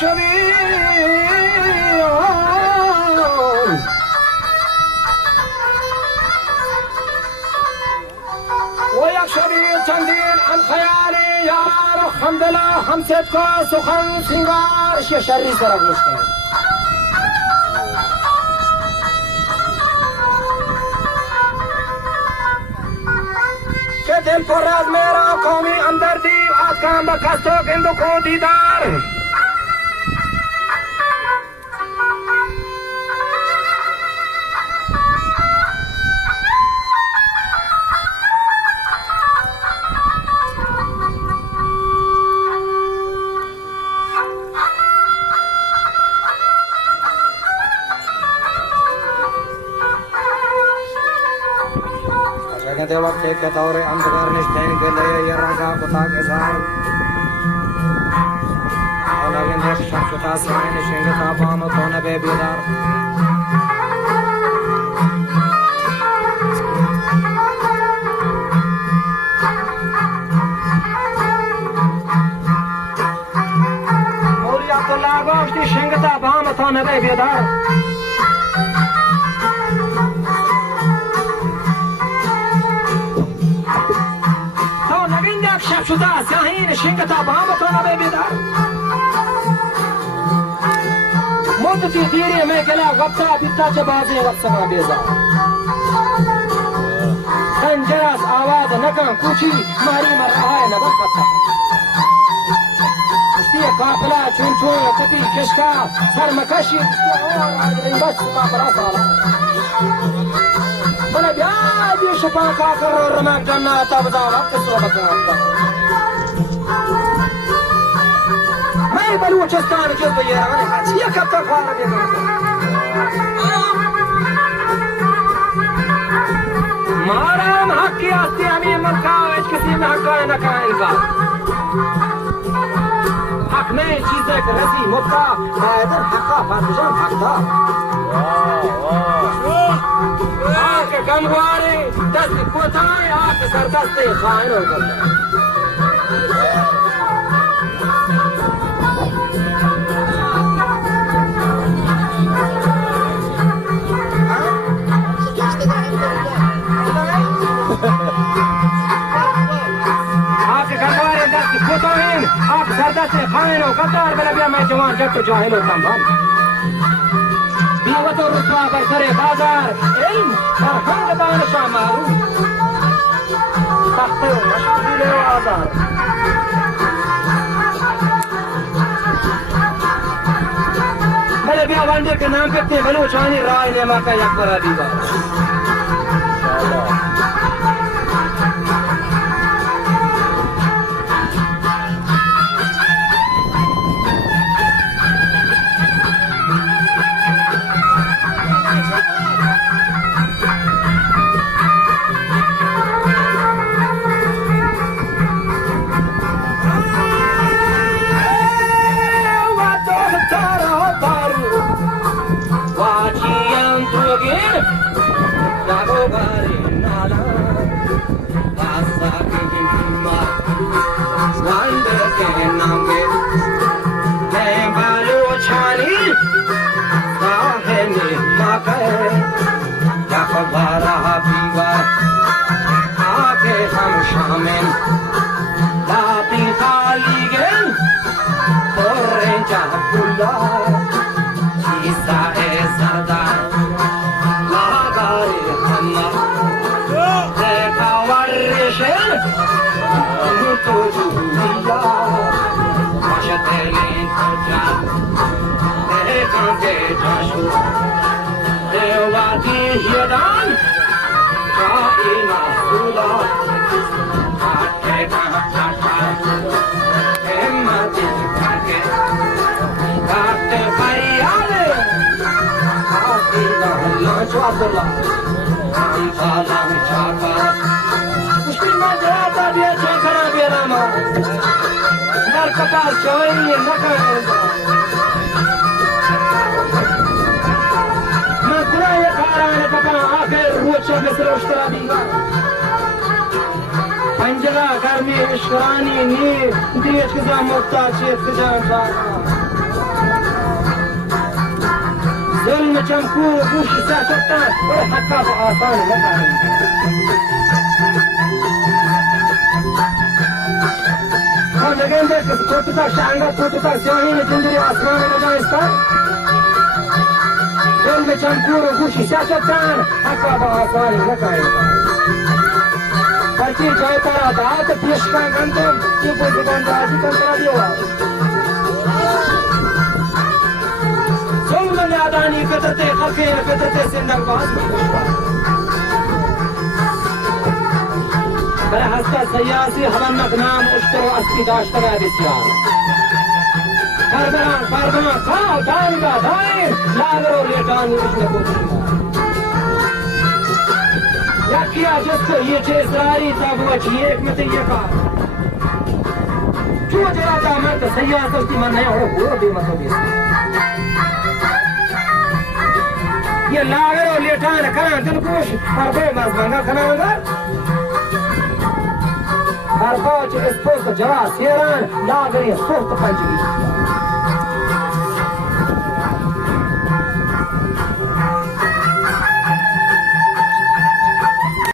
شبی و یک شبی چندین ام خیالی یار حمدلا همسد کا سخن سنگارش یه شری سر گوش کنید که دل پر از میرا قومی اندر دیو آتکان با کستو گندو کو دیدار के वक्त के दौरे अंधकार निष्ठैन के लिए ये राजा कुता के साथ अलग निष्ठता साइन सिंगता पाम कोने पे बिदार मौलिया तो लागोष्टी सिंगता पाम कोने पे बिदार شده سیاهین شنگتا با هم بطانا بیدار مدتی دیری میں گلا وقتا بیتا چه بازی وقت سکا بیزار خنجر از آواز نکن کوچی ماری مرآهای نبت بطا اشتی کافلا چون چون تپی کشکا سرمکشی این بس سکا پرا سالا بنا بیا بیو شپا کاکر رمک جننا تابزا وقت سو بکنا بلوچستان جز بگیرم چیه کبتا خواره بیدارم مارم حقی هستی همین ملکا و ایچ کسی میں حقای نکائن کا حق میں چیزیں کہ رسی مبکا بایدر حقا فاتجان حقا آکے گنگواری دست کوتائی آکے سردستی خائن ہو کرتا आप सरदा से खाएं हो कतार बना बिया मैं जवान जट तो जाहिल होता हूं बीवत और रुसवा पर करे बाजार इल्म और हम दान शामारू तख्ते और मशगूल और आजार मेरे बिया वंडे के नाम पे थे बलूचानी राय ने माका एक बड़ा दीवार पंजरा गर्मी इश्करानी नी देश के मुफ्ता चेत जान जुल्म चमकू गुश सियासतदान और हक्का को आसान लगाएंगे। हम लगेंगे कि छोटा शांगा छोटा सियाही में जिंदगी आसमान में जाएगा। जुल्म चमकू गुश सियासतदान हक्का को आसान लगाएंगे। परची जय तारा दात पेश का गंतम ये कोई दुकानदार की कंपनी दिया। जुल्म यादानी फितरते खके फितरते सिंदर बाज बड़ा हस्ता सयासी हवन्नक नाम उश्तो अस्की दाश्तरा बिस्यार करबला खा दाएगा दाएं लागरो लेटानी उसने को या किया जिसको ये चेसरारी तब वो एक में से ये कहा जो जरा था मर्द सयासत की मन नहीं हो पूरा भी मतलब ये लागरो लेटान करा दिलकुश हर बे मजबंगा खाना होगा हर पाँच स्पोर्ट जवा सेरान लागरी स्पोर्ट पंचवी